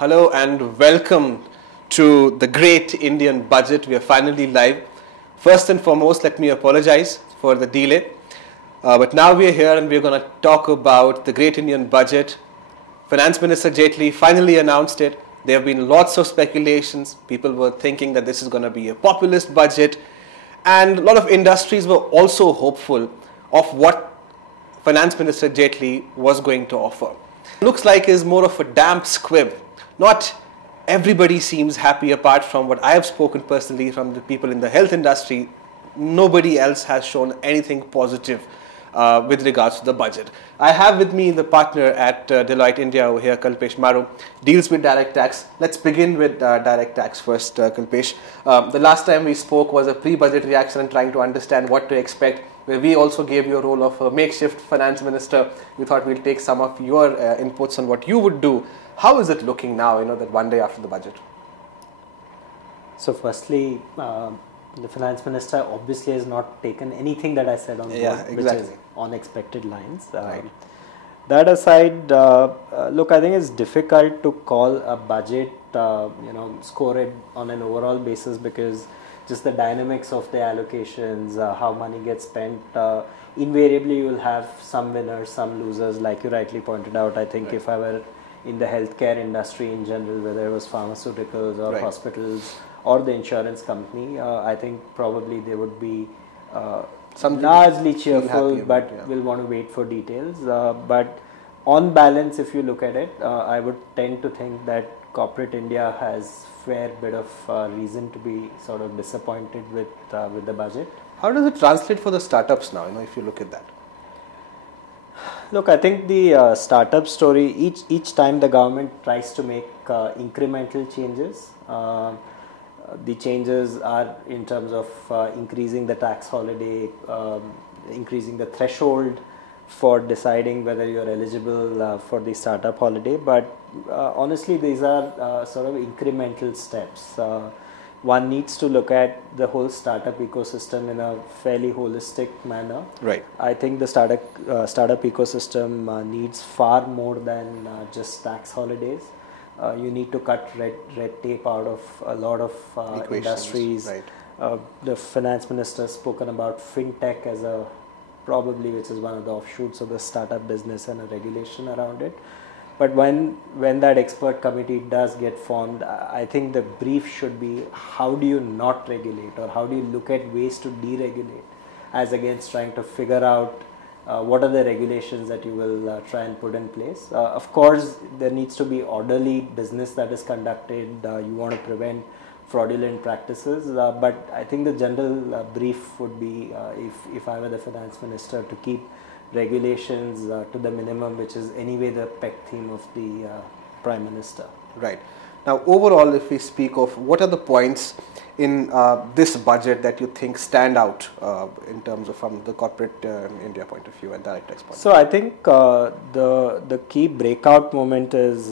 Hello and welcome to the great Indian budget. We are finally live. First and foremost, let me apologize for the delay. But now we are here and we are going to talk about the great Indian budget. Finance Minister Jaitley finally announced it. There have been lots of speculations. People were thinking that this is going to be a populist budget. And a lot of industries were also hopeful of what Finance Minister Jaitley was going to offer. Looks like is more of a damp squib. Not everybody seems happy, apart from what I have spoken personally from the people in the health industry. Nobody else has shown anything positive with regards to the budget. I have with me the partner at Deloitte India over here, Kaplesh Maroo, deals with direct tax. Let's begin with direct tax first, Kaplesh. The last time we spoke was a pre-budget reaction and trying to understand what to expect, where we also gave you a role of a makeshift finance minister. We thought we'll take some of your inputs on what you would do. How is it looking now, that one day after the budget? So firstly, the finance minister obviously has not taken anything that I said on board, which is on expected lines. Right. That aside, look, I think it's difficult to call a budget, score it on an overall basis, because just the dynamics of the allocations, how money gets spent, invariably you will have some winners, some losers, like you rightly pointed out. I think if I were in the healthcare industry in general, whether it was pharmaceuticals or hospitals or the insurance company, I think probably they would be largely cheerful, but will want to wait for details. But on balance, if you look at it, I would tend to think that corporate India has fair bit of reason to be sort of disappointed with the budget. How does it translate for the startups now, if you look at that? Look, I think the startup story, each time the government tries to make incremental changes, the changes are in terms of increasing the tax holiday, increasing the threshold for deciding whether you're eligible for the startup holiday. But honestly, these are sort of incremental steps. One needs to look at the whole startup ecosystem in a fairly holistic manner. Right. I think the startup ecosystem needs far more than just tax holidays. You need to cut red tape out of a lot of industries. Right. The finance minister has spoken about fintech as which is one of the offshoots of the startup business, and a regulation around it. But when that expert committee does get formed, I think the brief should be, how do you not regulate, or how do you look at ways to deregulate, as against trying to figure out what are the regulations that you will try and put in place. Of course, there needs to be orderly business that is conducted. You want to prevent fraudulent practices. But I think the general brief would be, if I were the finance minister, to keep regulations to the minimum, which is anyway the pet theme of the Prime Minister. Right. Now, overall, if we speak of what are the points in this budget that you think stand out in terms of from the corporate India point of view and direct tax point? So I think the key breakout moment is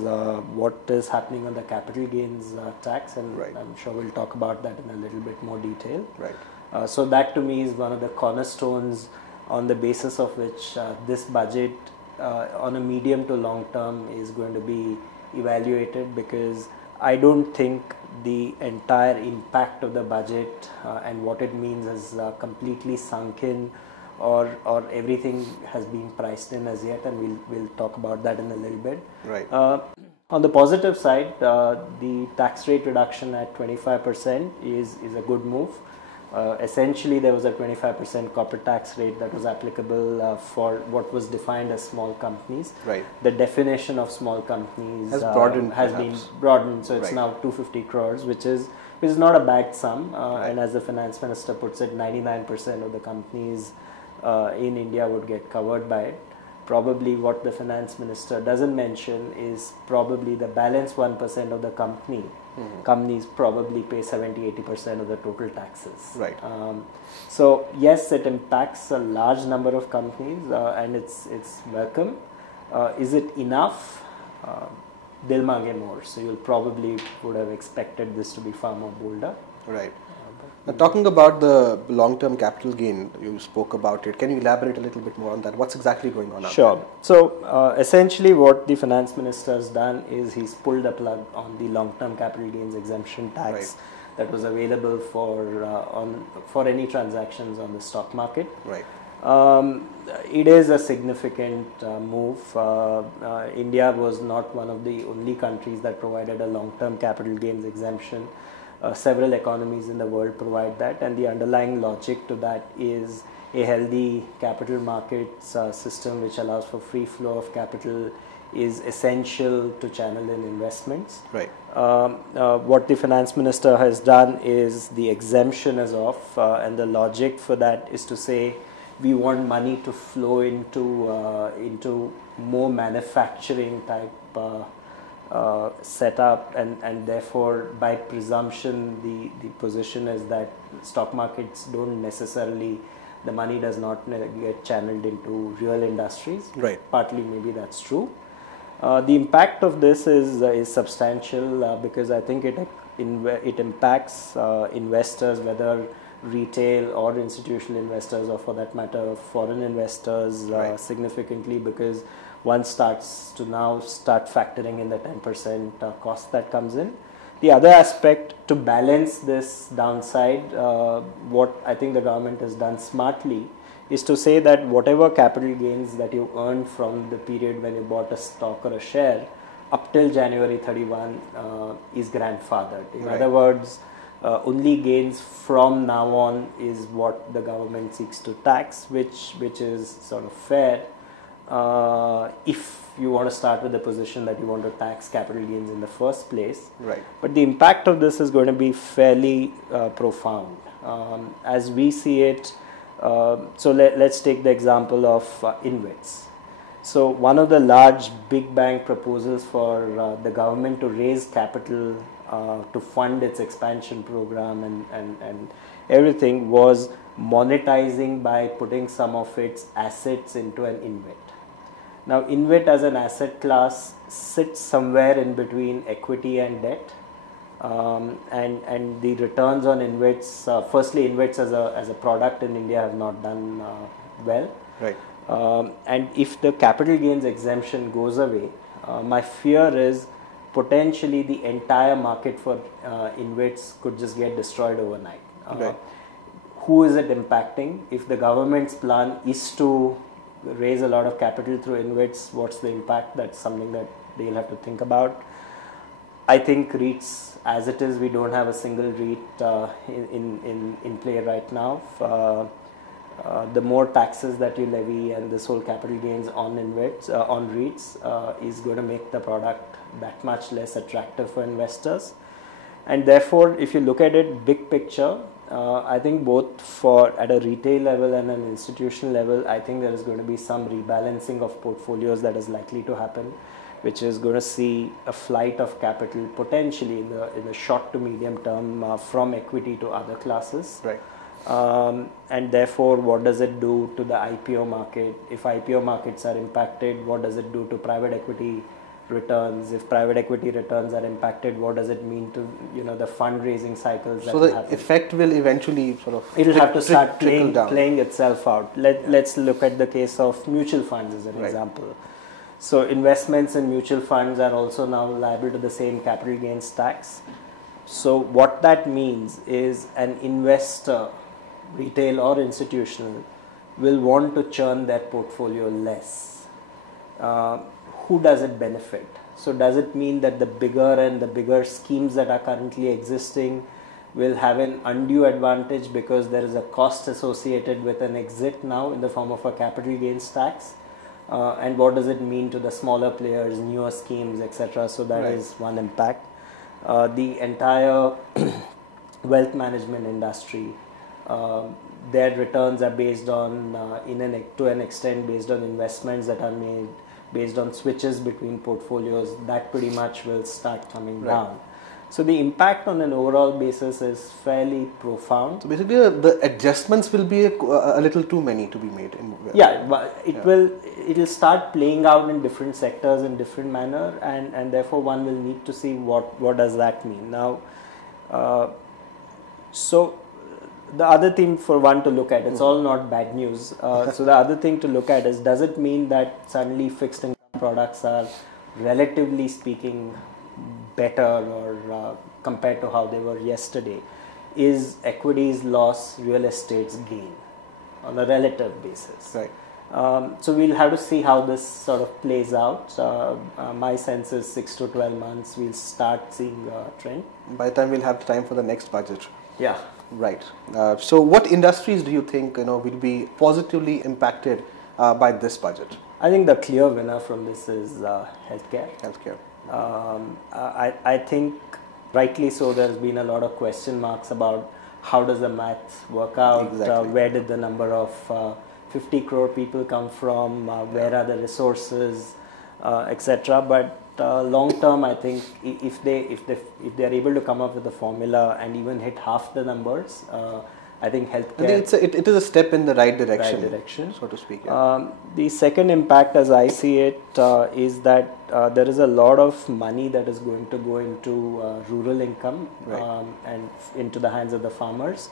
what is happening on the capital gains tax, and I'm sure we'll talk about that in a little bit more detail. Right. So that to me is one of the cornerstones on the basis of which this budget on a medium to long term is going to be evaluated, because I don't think the entire impact of the budget and what it means is completely sunk in, or everything has been priced in as yet, and we'll talk about that in a little bit. Right. On the positive side, the tax rate reduction at 25% is a good move. Essentially, there was a 25% corporate tax rate that was applicable for what was defined as small companies. Right. The definition of small companies has been broadened, so it's now 250 crores, which is not a bad sum. And as the finance minister puts it, 99% of the companies in India would get covered by it. Probably what the finance minister doesn't mention is probably the balance 1% of the companies probably pay 70-80% of the total taxes. Right. So yes, it impacts a large number of companies, and it's welcome. Is it enough? Dil mange more. So you'll probably would have expected this to be far more bolder. Right. Now, talking about the long-term capital gain, you spoke about it. Can you elaborate a little bit more on that? What's exactly going on? Sure. So essentially what the finance minister has done is he's pulled the plug on the long-term capital gains exemption tax that was available for any transactions on the stock market. Right. It is a significant move. India was not one of the only countries that provided a long-term capital gains exemption. Several economies in the world provide that, and the underlying logic to that is a healthy capital markets system which allows for free flow of capital is essential to channel in investments. Right. What the finance minister has done is the exemption is off, and the logic for that is to say we want money to flow into more manufacturing type setup, and therefore by presumption the position is that stock markets don't necessarily, the money does not get channeled into real industries. Right. Partly maybe that's true. The impact of this is substantial because I think it impacts investors, whether retail or institutional investors, or for that matter foreign investors, significantly, because one starts to now factoring in the 10% cost that comes in. The other aspect to balance this downside, what I think the government has done smartly is to say that whatever capital gains that you earned from the period when you bought a stock or a share up till January 31 is grandfathered. In other words, only gains from now on is what the government seeks to tax, which is sort of fair if you want to start with the position that you want to tax capital gains in the first place. Right. But the impact of this is going to be fairly profound. As we see it, so let's take the example of InvITs. So one of the large big bang proposals for the government to raise capital to fund its expansion program and everything was monetizing by putting some of its assets into an InvIT. Now InvIT as an asset class sits somewhere in between equity and debt, and the returns on InvITs, firstly InvITs as a product in India have not done well. Right. And if the capital gains exemption goes away, my fear is potentially the entire market for InvITs could just get destroyed overnight. Right. Who is it impacting? If the government's plan is to raise a lot of capital through InvITs, what's the impact? That's something that they'll have to think about. I think REITs, as it is, we don't have a single REIT in play right now. The more taxes that you levy and this whole capital gains on InvITs, on REITs is going to make the product that much less attractive for investors. And therefore, if you look at it big picture, I think both at a retail level and an institutional level, I think there is going to be some rebalancing of portfolios that is likely to happen, which is going to see a flight of capital potentially in the short to medium term from equity to other classes. Right. And therefore, what does it do to the IPO market? If IPO markets are impacted, what does it do to private equity returns? If private equity returns are impacted, what does it mean to the fundraising cycles that So the happen? effect will eventually sort of It'll have to start trickle down. playing itself out. Let's look at the case of mutual funds as an example. So investments in mutual funds are also now liable to the same capital gains tax. So what that means is an investor, retail or institutional, will want to churn their portfolio less. Who does it benefit? So does it mean that the bigger schemes that are currently existing will have an undue advantage because there is a cost associated with an exit now in the form of a capital gains tax? And what does it mean to the smaller players, newer schemes, etc.? So that is one impact. The entire wealth management industry, their returns are based on, to an extent, based on investments that are made, based on switches between portfolios. That pretty much will start coming down. So the impact on an overall basis is fairly profound. So basically, the adjustments will be a little too many to be made. But it'll start playing out in different sectors in different manner, and therefore one will need to see what does that mean now. So the other thing for one to look at, it's all not bad news. So the other thing to look at is, does it mean that suddenly fixed income products are relatively speaking better or compared to how they were yesterday? Is equities loss, real estate's gain on a relative basis? Right. So we'll have to see how this sort of plays out. My sense is 6 to 12 months we'll start seeing a trend. By the time we'll have time for the next budget. Yeah. Right. So what industries do you think will be positively impacted by this budget? I think the clear winner from this is healthcare. Healthcare. I think rightly so there's been a lot of question marks about how does the math work out, Exactly. Where did the number of 50 crore people come from, where are the resources, etc. But long term, I think if they are able to come up with a formula and even hit half the numbers, I think healthcare. I think it is a step in the right direction, so to speak. Yeah. The second impact, as I see it, is that there is a lot of money that is going to go into rural income, Right. And into the hands of the farmers.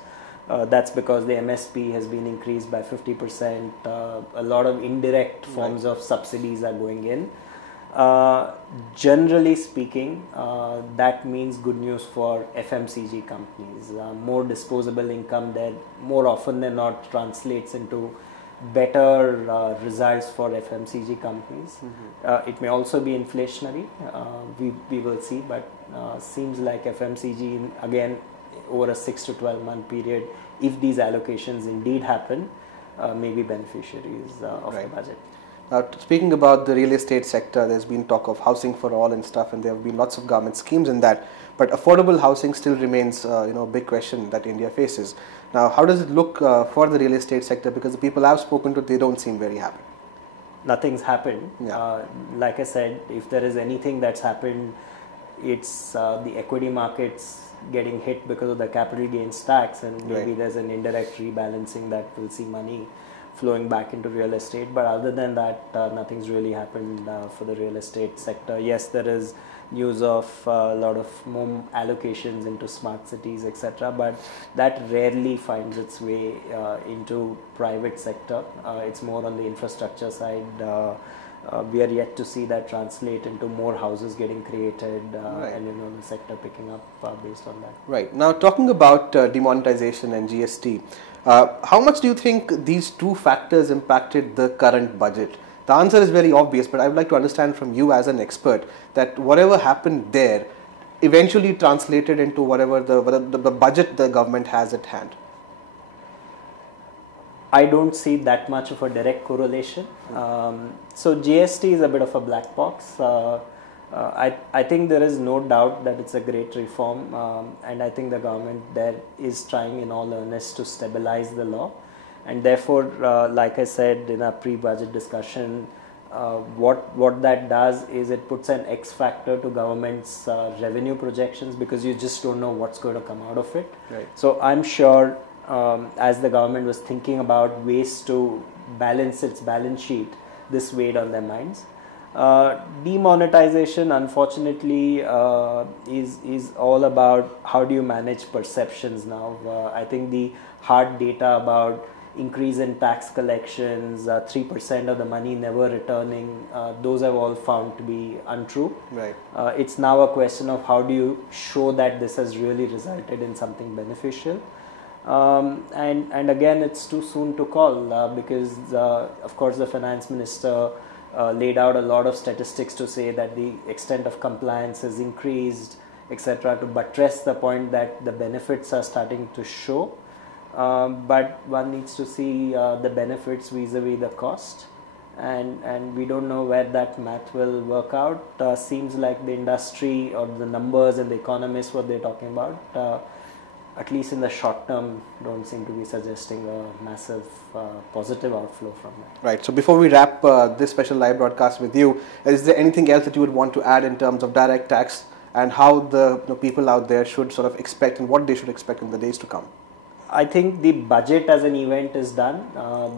That's because the MSP has been increased by 50%. A lot of indirect forms of subsidies are going in. Generally speaking, that means good news for FMCG companies. More disposable income there, more often than not, translates into better results for FMCG companies. It may also be inflationary. We will see, but seems like FMCG, again, over a 6 to 12 month period, if these allocations indeed happen, may be beneficiaries of Right. the budget. Speaking about the real estate sector, there's been talk of housing for all and stuff, and there have been lots of government schemes in that. But affordable housing still remains, a big question that India faces. Now, how does it look for the real estate sector? Because the people I've spoken to, they don't seem very happy. Nothing's happened. Yeah. Like I said, if there is anything that's happened, it's the equity markets getting hit because of the capital gains tax, and maybe Right. there's an indirect rebalancing that will see money flowing back into real estate. But other than that, nothing's really happened for the real estate sector. Yes, there is news of a lot of more allocations into smart cities, etc. But that rarely finds its way into private sector. It's more on the infrastructure side. We are yet to see that translate into more houses getting created, Right. and the sector picking up based on that. Right. Now, talking about demonetization and GST, how much do you think these two factors impacted the current budget? The answer is very obvious, but I would like to understand from you as an expert that whatever happened there eventually translated into whatever the budget the government has at hand. I don't see that much of a direct correlation. So GST is a bit of a black box. I think there is no doubt that it's a great reform, and I think the government there is trying in all earnest to stabilize the law. And therefore, like I said in our pre-budget discussion, what that does is it puts an X factor to government's revenue projections, because you just don't know what's going to come out of it. Right. So I'm sure as the government was thinking about ways to balance its balance sheet, this weighed on their minds. Demonetization, unfortunately, is all about how do you manage perceptions now. I think the hard data about increase in tax collections, 3% of the money never returning, those have all found to be untrue. Right. It's now a question of how do you show that this has really resulted in something beneficial. And again, it's too soon to call because, of course, the finance minister laid out a lot of statistics to say that the extent of compliance has increased, etc., to buttress the point that the benefits are starting to show. But one needs to see the benefits vis-a-vis the cost, and we don't know where that math will work out. Seems like the industry or the numbers and the economists, what they're talking about, at least in the short term, don't seem to be suggesting a massive positive outflow from that. Right. So before we wrap this special live broadcast with you, is there anything else that you would want to add in terms of direct tax and how the people out there should sort of expect and what they should expect in the days to come? I think the budget as an event is done,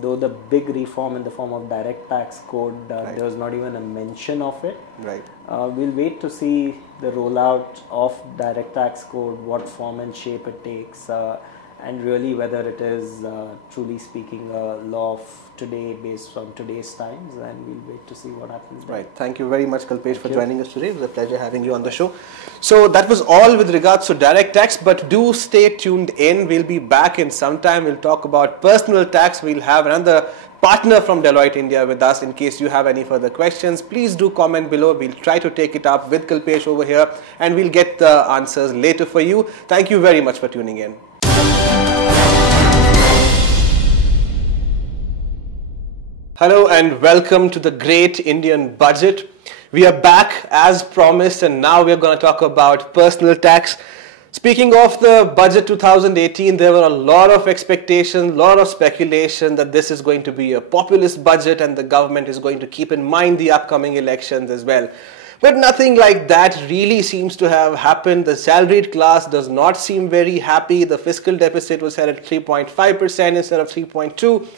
though the big reform in the form of direct tax code, Right. there was not even a mention of it. Right. We'll wait to see the rollout of direct tax code, what form and shape it takes. and really whether it is truly speaking a law of today based on today's times, and we'll wait to see what happens there. Right. Thank you very much, Kaplesh, for joining us today. It was a pleasure having you on the show. So that was all with regards to direct tax, but do stay tuned in. We'll be back in some time. We'll talk about personal tax. We'll have another partner from Deloitte India with us. In case you have any further questions, please do comment below. We'll try to take it up with Kaplesh over here, and we'll get the answers later for you. Thank you very much for tuning in. Hello and welcome to the Great Indian Budget. We are back as promised, and now we are going to talk about personal tax. Speaking of the budget 2018, there were a lot of expectations, a lot of speculation that this is going to be a populist budget and the government is going to keep in mind the upcoming elections as well. But nothing like that really seems to have happened. The salaried class does not seem very happy. The fiscal deficit was set at 3.5% instead of 3.2%.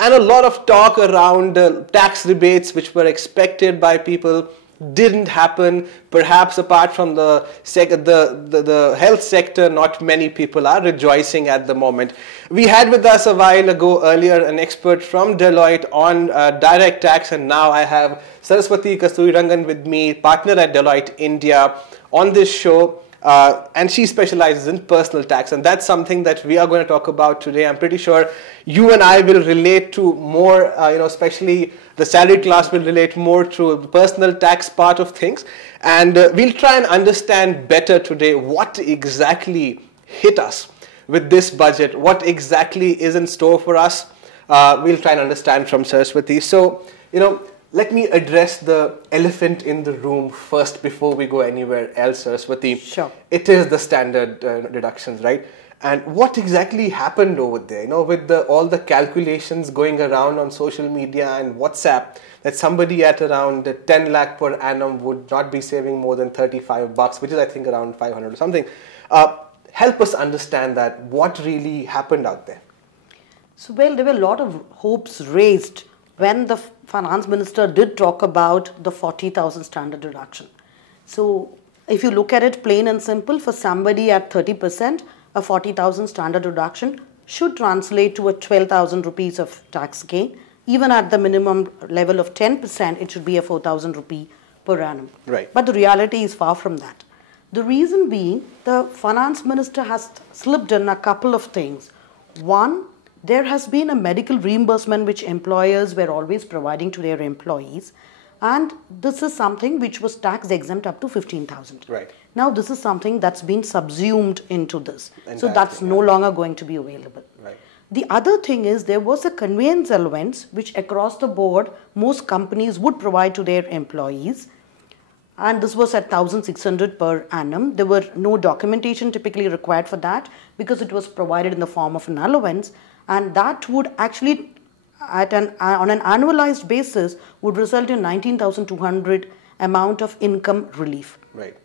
And a lot of talk around tax rebates which were expected by people didn't happen. Perhaps apart from the health sector, not many people are rejoicing at the moment. We had with us a while ago earlier an expert from Deloitte on direct tax, and now I have Saraswathi Kasturirangan with me, partner at Deloitte India, on this show. And she specializes in personal tax, and that's something that we are going to talk about today. I'm pretty sure you and I will relate to more, especially the salaried class will relate more to the personal tax part of things. And we'll try and understand better today what exactly hit us with this budget, what exactly is in store for us. We'll try and understand from Saraswathi. So, let me address the elephant in the room first before we go anywhere else, Saraswathi. Sure. It is the standard deductions, right? And what exactly happened over there, with all the calculations going around on social media and WhatsApp, that somebody at around 10 lakh per annum would not be saving more than 35 bucks, which is I think around 500 or something. Help us understand that. What really happened out there? So, well, there were a lot of hopes raised when the finance minister did talk about the 40,000 standard deduction. So, if you look at it plain and simple, for somebody at 30%, a 40,000 standard deduction should translate to a 12,000 rupees of tax gain. Even at the minimum level of 10%, it should be a 4,000 rupee per annum. Right. But the reality is far from that. The reason being, the finance minister has slipped in a couple of things. One, there has been a medical reimbursement which employers were always providing to their employees, and this is something which was tax exempt up to 15,000. Right. Now this is something that's been subsumed into this. And so that's no longer going to be available. Right. The other thing is there was a conveyance allowance which across the board most companies would provide to their employees, and this was at 1,600 per annum. There were no documentation typically required for that because it was provided in the form of an allowance, and that would actually on an annualized basis would result in 19,200 amount of income relief. Right.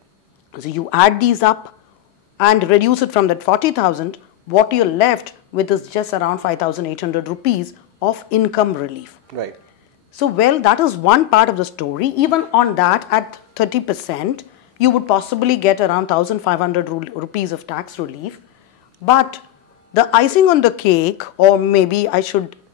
So you add these up and reduce it from that 40,000, what you're left with is just around 5,800 rupees of income relief. Right. So, well, that is one part of the story. Even on that, at 30%, you would possibly get around 1,500 rupees of tax relief. But the icing on the cake, or maybe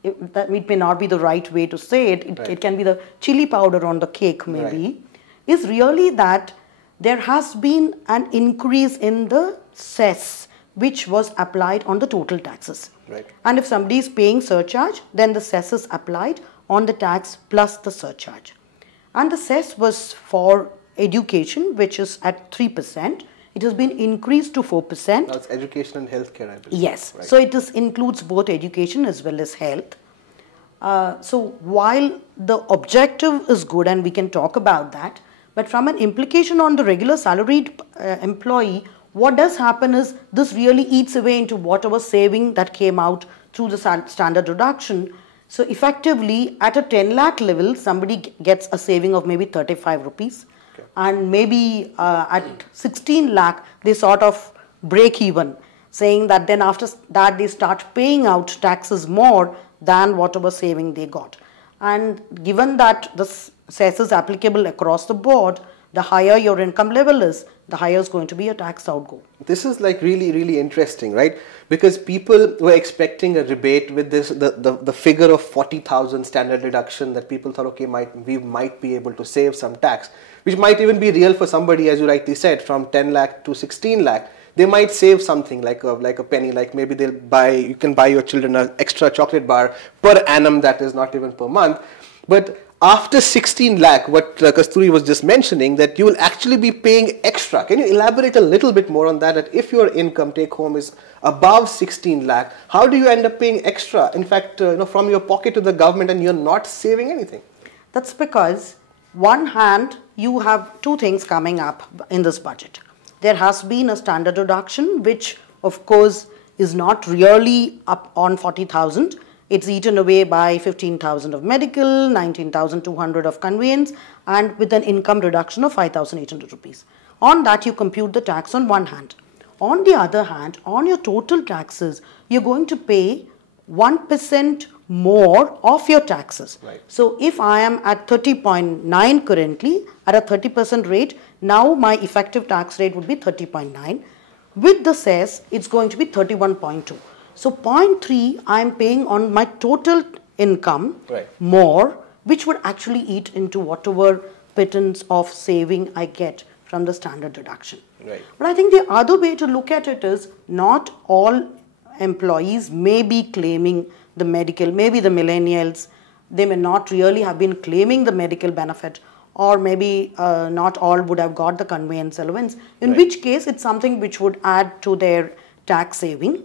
it may not be the right way to say it, it can be the chili powder on the cake maybe, is really that there has been an increase in the cess which was applied on the total taxes. Right. And if somebody is paying surcharge, then the cess is applied on the tax plus the surcharge. And the cess was for education, which is at 3%. It has been increased to 4%. That's education and healthcare, I believe. Yes. Right. So it includes both education as well as health. So while the objective is good and we can talk about that, but from an implication on the regular salaried employee, what does happen is this really eats away into whatever saving that came out through the standard deduction. So effectively at a 10 lakh level, somebody gets a saving of maybe 35 rupees. Okay. And maybe at 16 lakh, they sort of break even, saying that then after that they start paying out taxes more than whatever saving they got. And given that the cess is applicable across the board, The higher your income level is, the higher is going to be your tax outgo. This is like really, really interesting, right? Because people were expecting a rebate with this, the figure of 40,000 standard deduction that people thought, okay, we might be able to save some tax, which might even be real for somebody, as you rightly said, from 10 lakh to 16 lakh. They might save something like a penny, like maybe you can buy your children an extra chocolate bar per annum, that is not even per month. But after 16 lakh, what Kasturi was just mentioning, that you will actually be paying extra. Can you elaborate a little bit more on that? That if your income take home is above 16 lakh, how do you end up paying extra? In fact, from your pocket to the government, and you're not saving anything. That's because, one hand, you have two things coming up in this budget. There has been a standard deduction, which of course is not really up on 40,000. It's eaten away by 15,000 of medical, 19,200 of conveyance, and with an income reduction of 5,800 rupees. On that, you compute the tax on one hand. On the other hand, on your total taxes, you're going to pay 1% more of your taxes. Right. So if I am at 30.9 currently, at a 30% rate, now my effective tax rate would be 30.9. With the cess, it's going to be 31.2. So 0.3 I am paying on my total income more, which would actually eat into whatever pittance of saving I get from the standard deduction. Right. But I think the other way to look at it is, not all employees may be claiming the medical, maybe the millennials, they may not really have been claiming the medical benefit, or maybe not all would have got the conveyance allowance, in which case it's something which would add to their tax saving.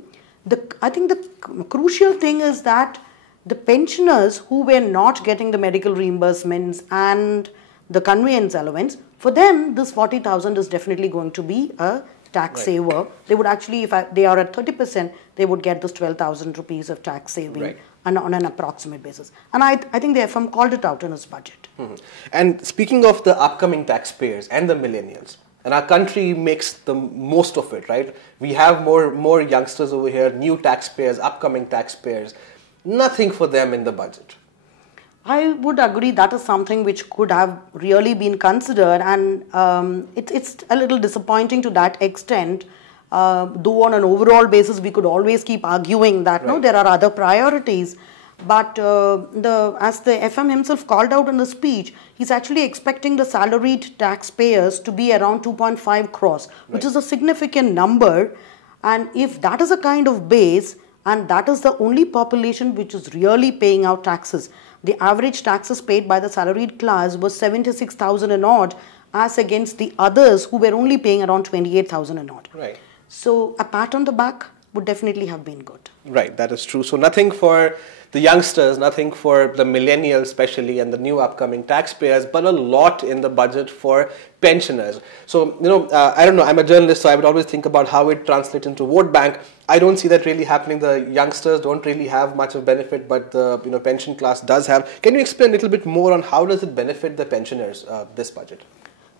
I think the crucial thing is that the pensioners who were not getting the medical reimbursements and the conveyance allowance, for them this 40,000 is definitely going to be a tax saver. They would actually, if they are at 30%, they would get this 12,000 rupees of tax saving on an approximate basis. And I think the FM called it out in its budget. And speaking of the upcoming taxpayers and the millennials, and our country makes the most of it, right? We have more youngsters over here, new taxpayers, upcoming taxpayers. Nothing for them in the budget. I would agree that is something which could have really been considered, and it's a little disappointing to that extent. Though on an overall basis we could always keep arguing that no, there are other priorities. But as the FM himself called out in the speech, he's actually expecting the salaried taxpayers to be around 2.5 crores, which is a significant number. And if that is a kind of base, and that is the only population which is really paying out taxes, the average taxes paid by the salaried class was 76,000 and odd, as against the others who were only paying around 28,000 and odd. Right. So a pat on the back would definitely have been good. Right, that is true. So nothing for the youngsters, nothing for the millennials especially, and the new upcoming taxpayers, but a lot in the budget for pensioners. So, I don't know, I'm a journalist, so I would always think about how it translates into vote bank. I don't see that really happening. The youngsters don't really have much of benefit, but the pension class does have. Can you explain a little bit more on how does it benefit the pensioners, this budget?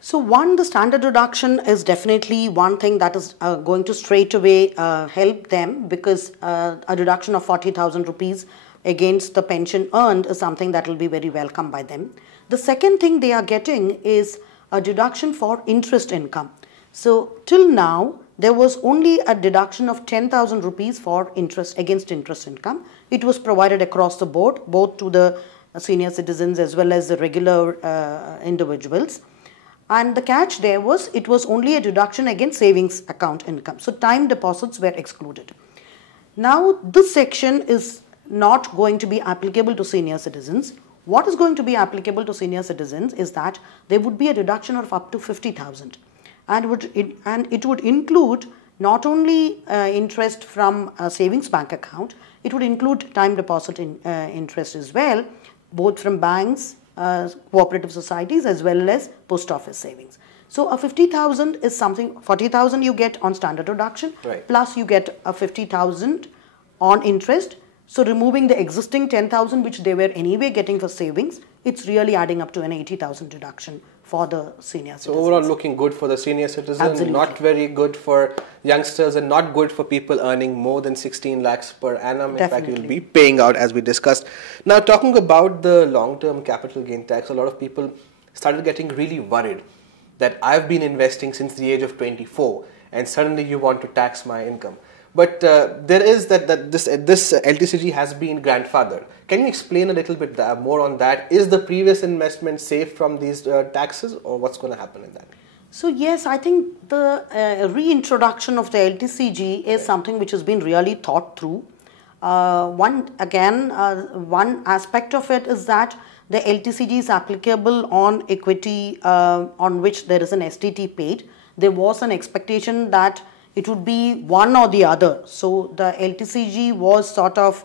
So one, the standard deduction is definitely one thing that is going to straight away help them, because a deduction of 40,000 rupees against the pension earned is something that will be very welcome by them. The second thing they are getting is a deduction for interest income. So till now, there was only a deduction of 10,000 rupees for interest against interest income. It was provided across the board, both to the senior citizens as well as the regular individuals. And the catch there was, it was only a deduction against savings account income. So time deposits were excluded. Now this section is not going to be applicable to senior citizens. What is going to be applicable to senior citizens is that there would be a deduction of up to 50,000. And it would include not only interest from a savings bank account, it would include time deposit interest as well, both from banks, cooperative societies as well as post office savings. So a 50,000 is something, 40,000 you get on standard deduction, plus you get a 50,000 on interest. So removing the existing 10,000 which they were anyway getting for savings, it's really adding up to an 80,000 deduction for the senior citizens. So overall looking good for the senior citizens, not very good for youngsters, and not good for people earning more than 16 lakhs per annum. In fact, you'll be paying out, as we discussed. Now, talking about the long-term capital gain tax, a lot of people started getting really worried that I've been investing since the age of 24 and suddenly you want to tax my income. But there is this LTCG has been grandfathered. Can you explain a little bit more on that? Is the previous investment safe from these taxes, or what's going to happen in that? So yes, I think the reintroduction of the LTCG is something which has been really thought through. One aspect of it is that the LTCG is applicable on equity on which there is an STT paid. There was an expectation that it would be one or the other. So the LTCG was sort of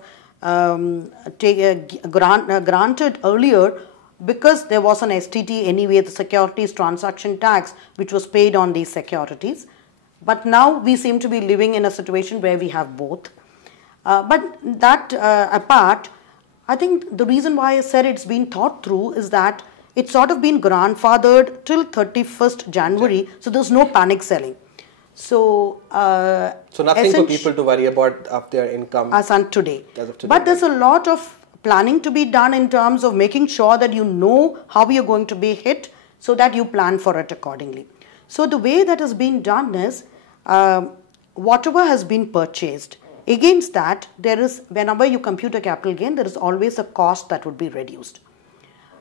granted earlier because there was an STT anyway, the securities transaction tax, which was paid on these securities. But now we seem to be living in a situation where we have both. But that apart, I think the reason why I said it's been thought through is that it's sort of been grandfathered till 31st January, so there's no panic selling. So nothing for people to worry about of their income as of today. But there's a lot of planning to be done in terms of making sure that you know how you're going to be hit so that you plan for it accordingly. So the way that has been done is whatever has been purchased, against that there is, whenever you compute a capital gain, there is always a cost that would be reduced.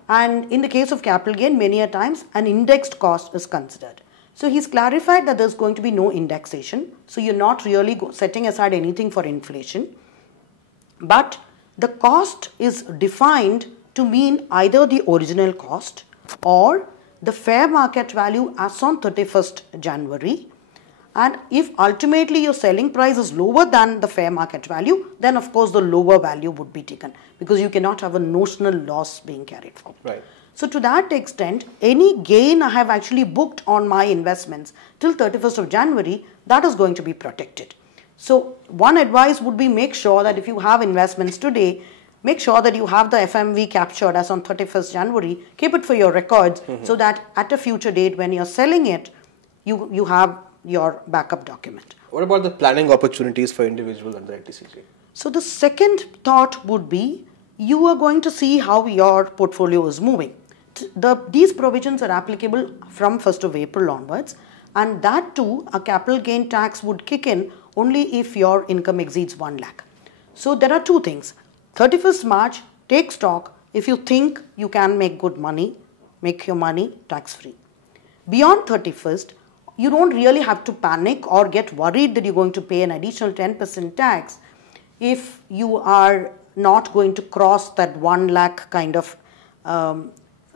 And in the case of capital gain, many a times an indexed cost is considered. So he's clarified that there's going to be no indexation. So you're not really setting aside anything for inflation. But the cost is defined to mean either the original cost or the fair market value as on 31st January. And if ultimately your selling price is lower than the fair market value, then of course the lower value would be taken because you cannot have a notional loss being carried forward. Right. So to that extent, any gain I have actually booked on my investments till 31st of January, that is going to be protected. So one advice would be make sure that if you have investments today, make sure that you have the FMV captured as on 31st January, keep it for your records so that at a future date when you're selling it, you have your backup document. What about the planning opportunities for individuals under LTCG? So the second thought would be you are going to see how your portfolio is moving. These provisions are applicable from 1st of April onwards, and that too a capital gain tax would kick in only if your income exceeds 1 lakh. So there are two things. 31st March, take stock. If you think you can make good money, make your money tax free. Beyond 31st, you don't really have to panic or get worried that you're going to pay an additional 10% tax if you are not going to cross that 1 lakh kind of total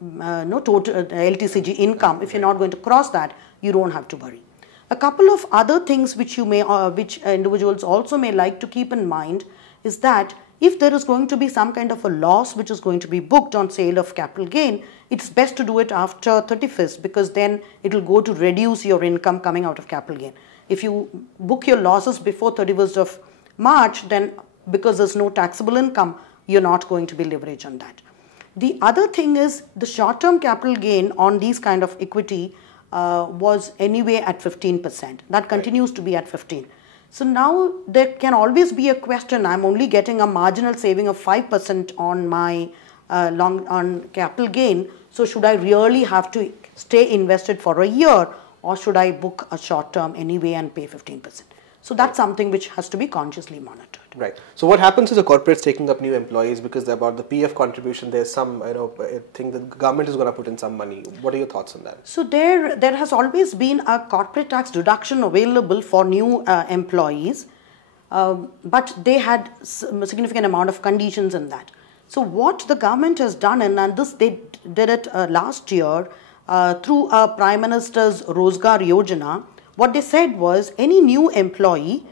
LTCG income. If you're not going to cross that, you don't have to worry. A couple of other things which you may, which individuals also may like to keep in mind is that if there is going to be some kind of a loss which is going to be booked on sale of capital gain, it's best to do it after 31st because then it will go to reduce your income coming out of capital gain. If you book your losses before 31st of March, then because there's no taxable income, you're not going to be leveraged on that. The other thing is the short-term capital gain on these kind of equity was anyway at 15%. That continues to be at 15%. So now there can always be a question, I'm only getting a marginal saving of 5% on my on capital gain. So should I really have to stay invested for a year or should I book a short term anyway and pay 15%? So that's something which has to be consciously monitored. Right. So what happens is the corporates taking up new employees because about the PF contribution, there's some, I think the government is going to put in some money. What are your thoughts on that? So there has always been a corporate tax deduction available for new employees, but they had a significant amount of conditions in that. So what the government has done, and this they did it last year through Prime Minister's Rozgar Yojana, what they said was any new employee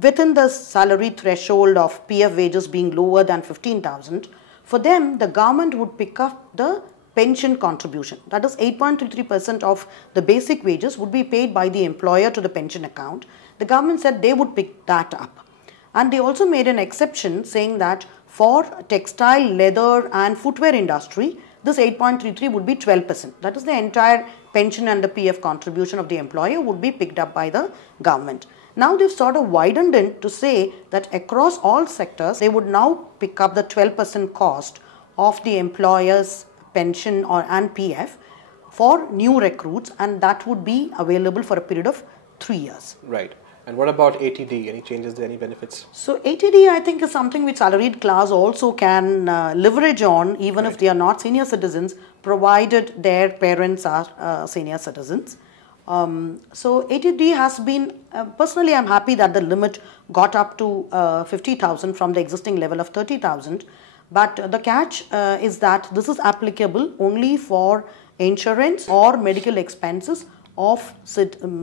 within the salary threshold of PF wages being lower than 15,000, for them the government would pick up the pension contribution. That is 8.33% of the basic wages would be paid by the employer to the pension account. The government said they would pick that up. And they also made an exception saying that for textile, leather and footwear industry, this 8.33 would be 12%. That is the entire pension and the PF contribution of the employer would be picked up by the government. Now they've sort of widened it to say that across all sectors, they would now pick up the 12% cost of the employer's pension and PF for new recruits, and that would be available for a period of 3 years. Right. And what about ATD? Any changes there, any benefits? So ATD, I think, is something which salaried class also can leverage on, even if they are not senior citizens, provided their parents are senior citizens. So ATD has been, personally I'm happy that the limit got up to 50,000 from the existing level of 30,000. But the catch is that this is applicable only for insurance or medical expenses of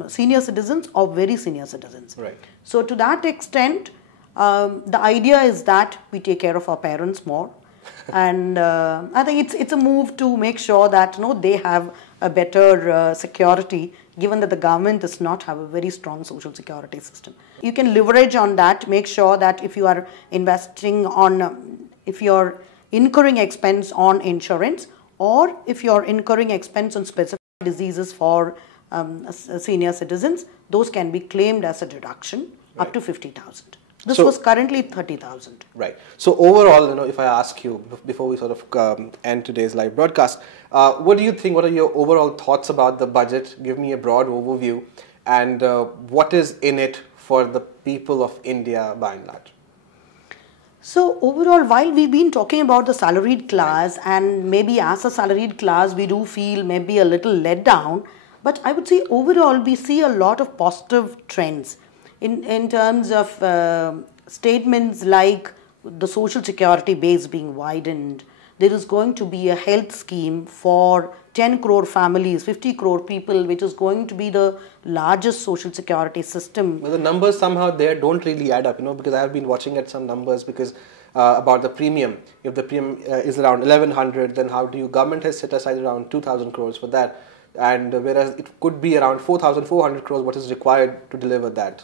senior citizens or very senior citizens. Right. So to that extent, the idea is that we take care of our parents more. And I think it's a move to make sure that they have a better security, given that the government does not have a very strong social security system. You can leverage on that, make sure that if you are investing on, if you're incurring expense on insurance, or if you're incurring expense on specific diseases for senior citizens, those can be claimed as a deduction up to 50,000. This was currently 30,000. Right. So overall, if I ask you before we sort of end today's live broadcast, what do you think? What are your overall thoughts about the budget? Give me a broad overview, and what is in it for the people of India by and large? So overall, while we've been talking about the salaried class, and maybe as a salaried class, we do feel maybe a little let down. But I would say overall, we see a lot of positive trends in terms of statements like the social security base being widened. There is going to be a health scheme for 10 crore families, 50 crore people, which is going to be the largest social security system. But the numbers somehow there don't really add up, because I have been watching at some numbers because about the premium. If the premium is around 1100, then how do you, government has set aside around 2000 crores for that. And whereas it could be around 4,400 crores, what is required to deliver that?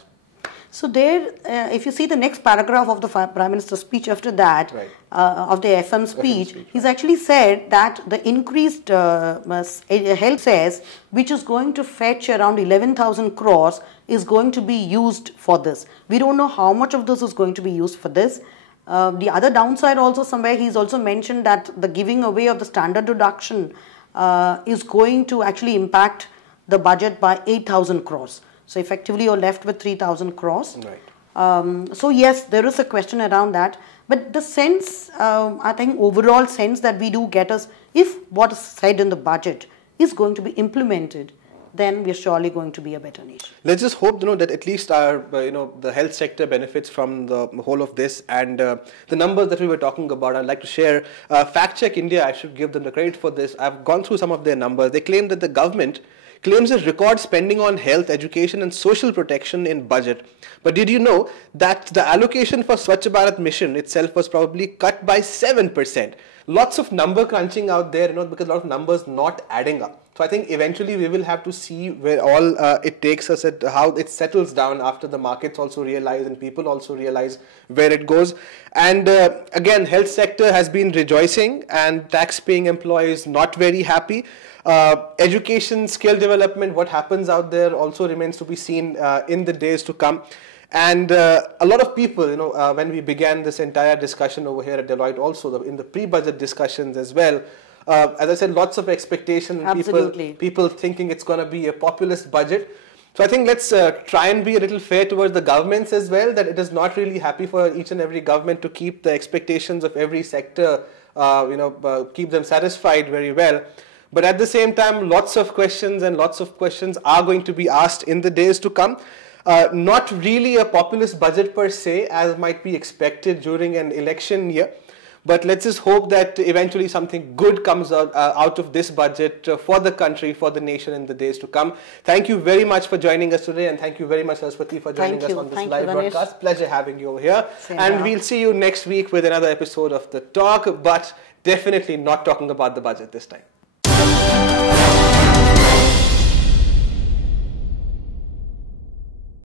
So there, if you see the next paragraph of the Prime Minister's speech after that, right. Of the FM speech, he's actually said that the increased health cess, which is going to fetch around 11,000 crores, is going to be used for this. We don't know how much of this is going to be used for this. The other downside also, somewhere he's also mentioned that the giving away of the standard deduction is going to actually impact the budget by 8,000 crores. So effectively you're left with 3,000 crores. Right. So yes, there is a question around that. But the sense, I think overall sense that we do get is, if what is said in the budget is going to be implemented, then we're surely going to be a better nation. Let's just hope, that at least our, the health sector benefits from the whole of this, and the numbers that we were talking about. I'd like to share. Fact Check India, I should give them the credit for this. I've gone through some of their numbers. They claim that the government claims a record spending on health, education and social protection in budget. But did you know that the allocation for Swachh Bharat mission itself was probably cut by 7%? Lots of number crunching out there, because a lot of numbers not adding up. So I think eventually we will have to see where all it takes us, at how it settles down after the markets also realize and people also realize where it goes. And again, health sector has been rejoicing and tax-paying employees not very happy. Education, skill development, what happens out there also remains to be seen in the days to come. And a lot of people, when we began this entire discussion over here at Deloitte, also in the pre-budget discussions as well, as I said, lots of expectation, people thinking it's going to be a populist budget. So I think let's try and be a little fair towards the governments as well, that it is not really happy for each and every government to keep the expectations of every sector, keep them satisfied very well. But at the same time, lots of questions are going to be asked in the days to come. Not really a populist budget per se, as might be expected during an election year. But let's just hope that eventually something good comes out of this budget for the country, for the nation in the days to come. Thank you very much for joining us today, and thank you very much, Saraswathi, for joining us on this live broadcast. Pleasure having you over here. And we'll see you next week with another episode of The Talk, but definitely not talking about the budget this time.